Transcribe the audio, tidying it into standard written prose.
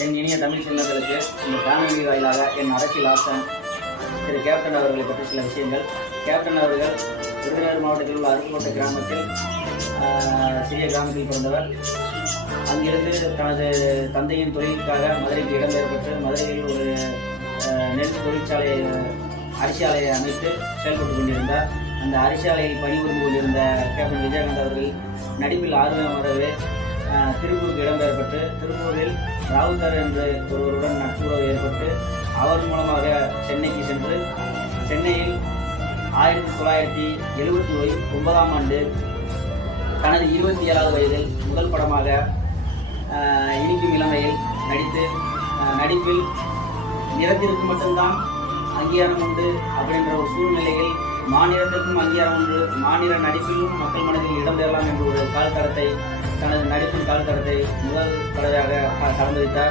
என் இனிய தமிழ் சொந்தங்களுக்கு இந்த காணொலி வாயிலாக என் அரசியல் ஆசான் திரு கேப்டன் அவர்களை பற்றி சில விஷயங்கள். கேப்டன் அவர்கள் விருதுநகர் மாவட்டத்தில் உள்ள அருப்புக்கோட்டை கிராமத்தில் சிறிய கிராமத்தில் பிறந்தவர். அங்கிருந்து தனது தந்தையின் தொழிலுக்காக மதுரைக்கு இடம்பெயர்பெற்று மதுரையில் ஒரு நெல் தொழிற்சாலை அரிசி ஆலையை அமைத்து செயல்பட்டு கொண்டிருந்தார். அந்த அரிசி ஆலையில் பணிபுரிந்து கொண்டிருந்த கேப்டன் விஜயகாந்த் அவர்கள் நடிப்பில் ஆர்வமாகவே திருப்பூருக்கு இடம்பெயர்பெற்று திருப்பூரில் ராவுத்தர் என்ற ஒருவருடன் நட்புறவு ஏற்பட்டு அவர் மூலமாக சென்னைக்கு சென்று சென்னையில் 1979 ஆண்டு தனது 27வது வயதில் முதல் படமாக இனிக்கும் இளமையில் நடித்து நடிப்பில் நிறத்திற்கு மட்டும்தான் அங்கீகாரம் உண்டு அப்படின்ற ஒரு சூழ்நிலையில் மாநிலத்திற்கும் அங்கீகாரம் உண்டு, மாநில நடிப்பிலும் மக்கள் மனதில் இடம்பெறலாம் என்ற ஒரு காலத்தரத்தை தனது நடிப்பின் காலத்தரத்தை முதல் தடவையாக கலந்து வைத்தார்.